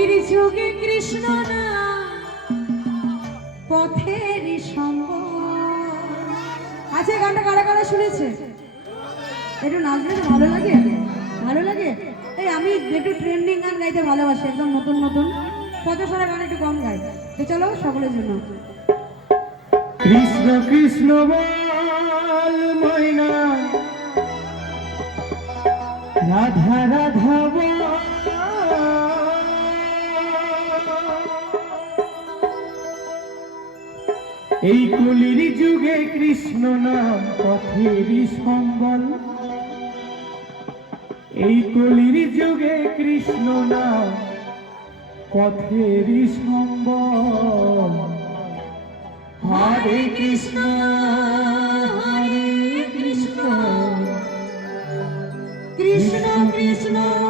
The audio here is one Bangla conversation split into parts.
কলির যুগে কৃষ্ণ না, পথের সঙ্গ আচ্ছা গানটা কারা কারা শুনেছে? একটু নাচলে তো ভালো লাগে? ভালো লাগে? এই আমি একটু ট্রেন্ডিং গান গাইতে ভালোবাসি, একদম নতুন নতুন। কত সারা গান একটু কম গাই। তো চলো, সকলের জন্য। কৃষ্ণ কৃষ্ণ বল ময়না। রাধা রাধা বল এই কলির যুগে কৃষ্ণ নাম পথেরই সম্বল এই কলির যুগে কৃষ্ণ নাম পথেরই সম্বল হরে কৃষ্ণ হরে কৃষ্ণ। কৃষ্ণ কৃষ্ণ।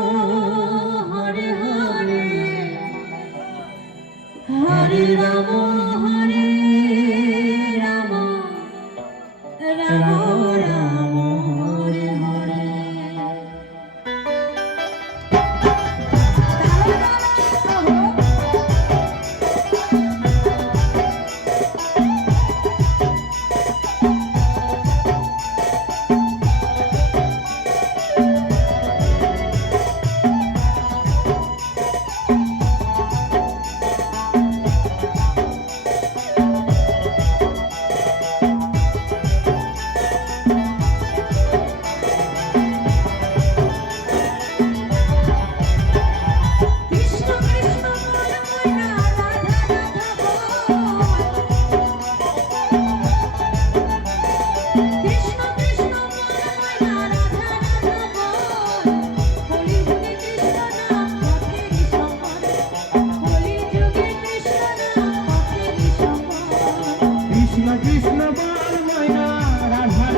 কৃষ্ণ কৃষ্ণ বল ময়না, রাধা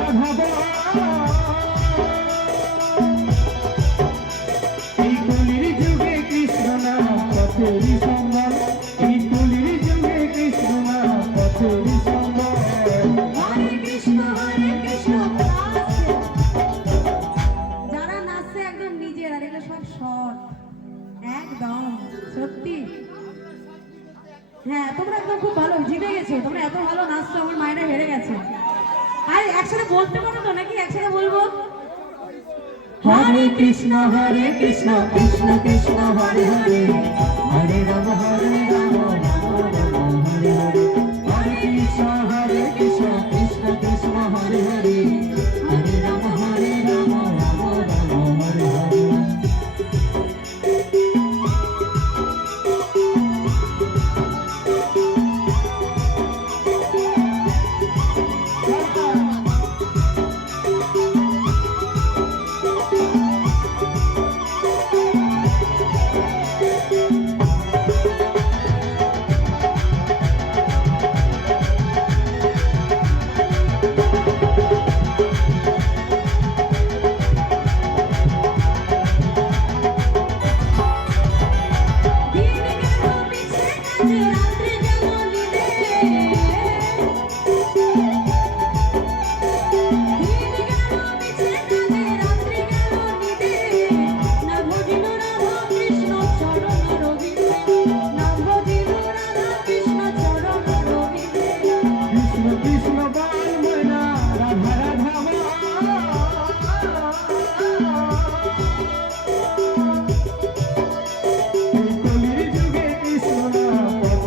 কৃষ্ণ কৃষ্ণ যারা নাচছে একদম নিজের, আর এগুলো সব শট একদম, সত্যি। হ্যাঁ তোমরা একদম খুব ভালো, জিতে গেছো। তোমরা এত ভালো নাচছো, আমার মায়েরা হেরে গেছে। আর, একসাথে বলতে পারো তো, নাকি একসাথে বলব? হরে কৃষ্ণ হরে কৃষ্ণ কৃষ্ণ কৃষ্ণ, হরে হরে।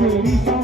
feliz.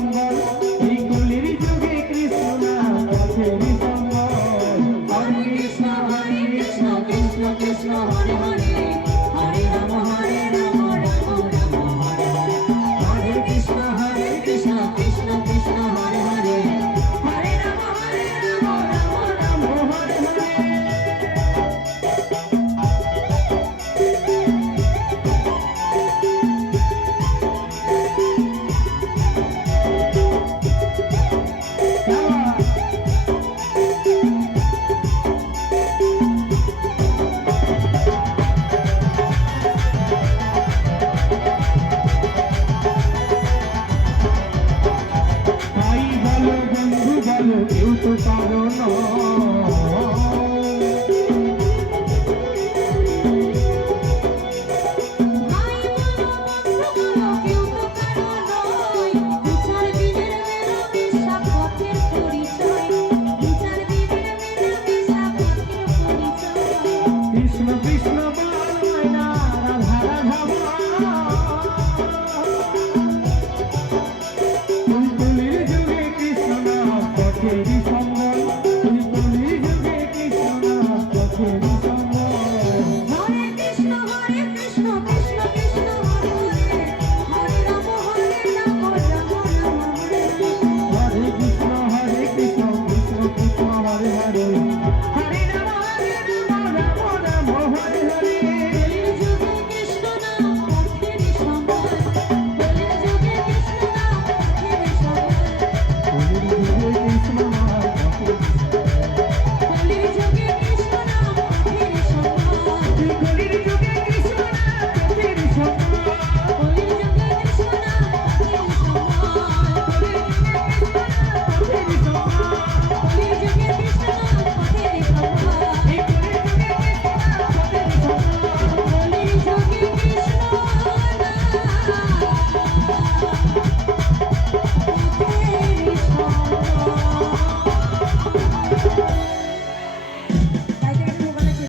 Thank.